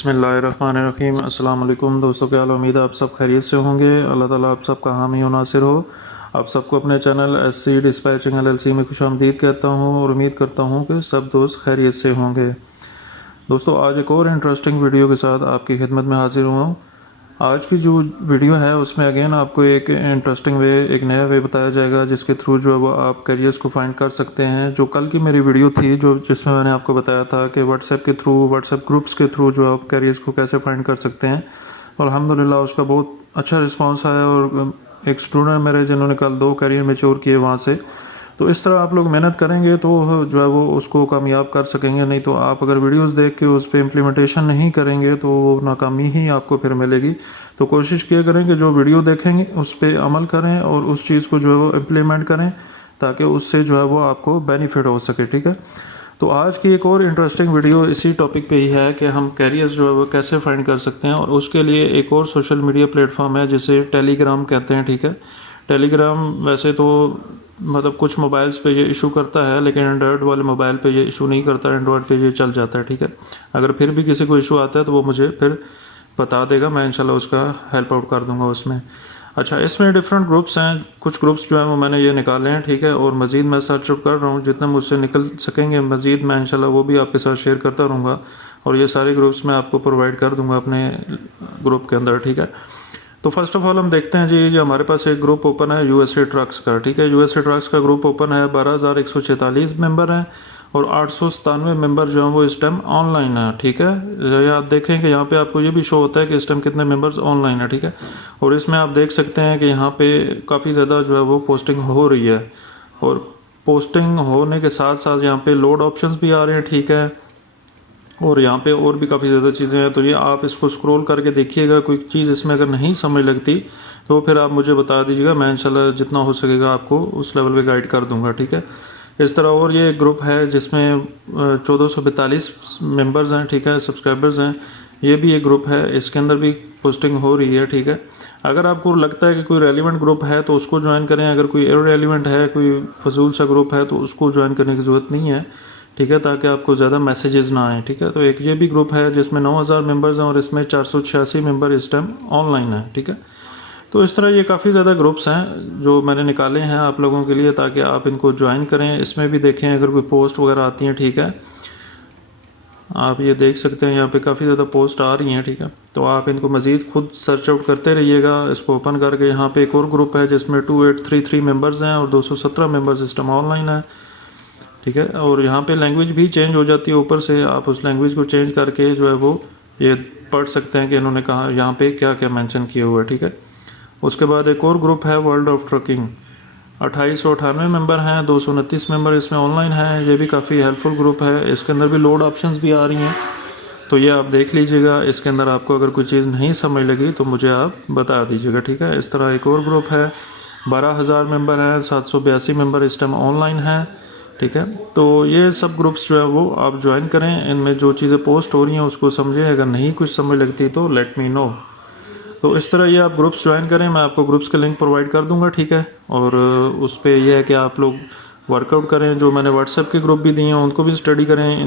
बिस्मिल्लाहिर्रहमानिर्रहीम। अस्सलाम वालेकुम दोस्तों, क्या हाल? उम्मीद है आप सब खैरियत से होंगे। अल्लाह ताला आप सबका हामी और नासिर हो। आप सबको अपने चैनल एससी डिस्पैचिंग एलएलसी में खुशामदीद कहता हूँ और उम्मीद करता हूँ कि सब दोस्त खैरियत से होंगे। दोस्तों, आज एक और इंटरेस्टिंग वीडियो के साथ आपकी खिदमत में हाजिर हुआ हूँ। आज की जो वीडियो है उसमें अगेन आपको एक इंटरेस्टिंग वे, एक नया वे बताया जाएगा जिसके थ्रू जो है वो आप करियर्स को फाइंड कर सकते हैं। जो कल की मेरी वीडियो थी जिसमें मैंने आपको बताया था कि व्हाट्सएप के थ्रू, व्हाट्सएप ग्रुप्स के थ्रू जो आप करियर्स को कैसे फाइंड कर सकते हैं, और अल्हम्दुलिल्लाह उसका बहुत अच्छा रिस्पॉन्स आया। और एक स्टूडेंट मेरे जिन्होंने कल 2 करियर मैच्योर किए वहाँ से। तो इस तरह आप लोग मेहनत करेंगे तो जो है वो उसको कामयाब कर सकेंगे। नहीं तो आप अगर वीडियोस देख के उस पर इम्प्लीमेंटेशन नहीं करेंगे तो वो नाकामी ही आपको फिर मिलेगी। तो कोशिश किया करें कि जो वीडियो देखेंगे उस पर अमल करें और उस चीज़ को जो है वो इम्प्लीमेंट करें, ताकि उससे जो है वो आपको बेनिफिट हो सके। ठीक है, तो आज की एक और इंटरेस्टिंग वीडियो इसी टॉपिक पे ही है कि हम कैरियर्स जो है वो कैसे फाइंड कर सकते हैं। और उसके लिए एक और सोशल मीडिया प्लेटफॉर्म है जिसे टेलीग्राम कहते हैं। ठीक है, टेलीग्राम वैसे तो मतलब कुछ मोबाइल्स पे ये इशू करता है, लेकिन एंड्रॉयड वाले मोबाइल पे ये इशू नहीं करता, एंड्रॉयड पे ये चल जाता है। ठीक है, अगर फिर भी किसी को इशू आता है तो वो मुझे फिर बता देगा, मैं इंशाल्लाह उसका हेल्प आउट कर दूंगा उसमें। अच्छा, इसमें डिफरेंट ग्रुप्स हैं, कुछ ग्रुप्स जो हैं वो मैंने ये निकाले हैं। ठीक है, और मज़ीद मैं सर्च आउट कर रहा हूँ, जितने मुझसे निकल सकेंगे मज़ीद मैं इंशाल्लाह वो भी आपके साथ शेयर करता रहूँगा। और ये सारे ग्रुप्स मैं आपको प्रोवाइड कर दूँगा अपने ग्रुप के अंदर। ठीक है, तो फर्स्ट ऑफ ऑल हम देखते हैं जी हमारे पास एक ग्रुप ओपन है यूएसए ट्रक्स का। ठीक है, यूएसए ट्रक्स का ग्रुप ओपन है, 12,146 मेंबर हैं और 897 मेंबर जो हैं वो इस टाइम ऑनलाइन है। ठीक है, ये आप देखें कि यहाँ पे आपको ये भी शो होता है कि इस टाइम कितने मेंबर्स ऑनलाइन है। ठीक है, और इसमें आप देख सकते हैं कि यहाँ पे काफ़ी ज़्यादा जो है वो पोस्टिंग हो रही है, और पोस्टिंग होने के साथ साथ यहाँ पे लोड ऑप्शंस भी आ रहे हैं। ठीक है, और यहाँ पे और भी काफ़ी ज़्यादा चीज़ें हैं। तो ये आप इसको स्क्रॉल करके देखिएगा, कोई चीज़ इसमें अगर नहीं समझ लगती तो फिर आप मुझे बता दीजिएगा, मैं इंशाल्लाह जितना हो सकेगा आपको उस लेवल पे गाइड कर दूंगा। ठीक है, इस तरह और ये ग्रुप है जिसमें 1442 मेंबर्स हैं। ठीक है, सब्सक्राइबर्स हैं। ये भी एक ग्रुप है, इसके अंदर भी पोस्टिंग हो रही है। ठीक है, अगर आपको लगता है कि कोई रेलिवेंट ग्रुप है तो उसको ज्वाइन करें, अगर कोई इररेलेवेंट है, कोई फजूल सा ग्रुप है तो उसको ज्वाइन करने की ज़रूरत नहीं है। ठीक है, ताकि आपको ज़्यादा मैसेजेस ना आए। ठीक है, तो एक ये भी ग्रुप है जिसमें 9,000 मेंबर्स हैं और इसमें 486 मेंबर इस टाइम ऑनलाइन है। ठीक है, तो इस तरह ये काफ़ी ज़्यादा ग्रुप्स हैं जो मैंने निकाले हैं आप लोगों के लिए, ताकि आप इनको ज्वाइन करें। इसमें भी देखें अगर कोई पोस्ट वगैरह आती हैं। ठीक है, आप ये देख सकते हैं यहाँ पे काफ़ी ज़्यादा पोस्ट आ रही हैं। ठीक है, तो आप इनको मज़ीद खुद सर्च आउट करते रहिएगा। इसको ओपन करके यहाँ पे एक और ग्रुप है जिसमें 2833 मेंबर्स हैं और 217 मेंबर्स इस टाइम ऑनलाइन है। ठीक है, और यहाँ पे लैंग्वेज भी चेंज हो जाती है, ऊपर से आप उस लैंग्वेज को चेंज करके जो है वो ये पढ़ सकते हैं कि इन्होंने कहा यहाँ पे क्या क्या मेंशन किए हुए है। ठीक है, उसके बाद एक और ग्रुप है वर्ल्ड ऑफ ट्रकिंग, 2898 मेंबर हैं, 229 मेंबर इसमें ऑनलाइन हैं। ये भी काफ़ी हेल्पफुल ग्रुप है, इसके अंदर भी लोड ऑप्शंस भी आ रही हैं, तो ये आप देख लीजिएगा। इसके अंदर आपको अगर कोई चीज़ नहीं समझ लगी तो मुझे आप बता दीजिएगा। ठीक है, इस तरह एक और ग्रुप है, 12,000 मेंबर हैं, 782 मेंबर इस टाइम ऑनलाइन हैं। ठीक है, तो ये सब ग्रुप्स जो है वो आप ज्वाइन करें, इनमें जो चीज़ें पोस्ट हो रही हैं उसको समझें, अगर नहीं कुछ समझ लगती तो लेट मी नो। तो इस तरह ये आप ग्रुप्स ज्वाइन करें, मैं आपको ग्रुप्स के लिंक प्रोवाइड कर दूंगा। ठीक है, और उस पर यह है कि आप लोग वर्कआउट करें, जो मैंने व्हाट्सएप के ग्रुप भी दिए हैं उनको भी स्टडी करें।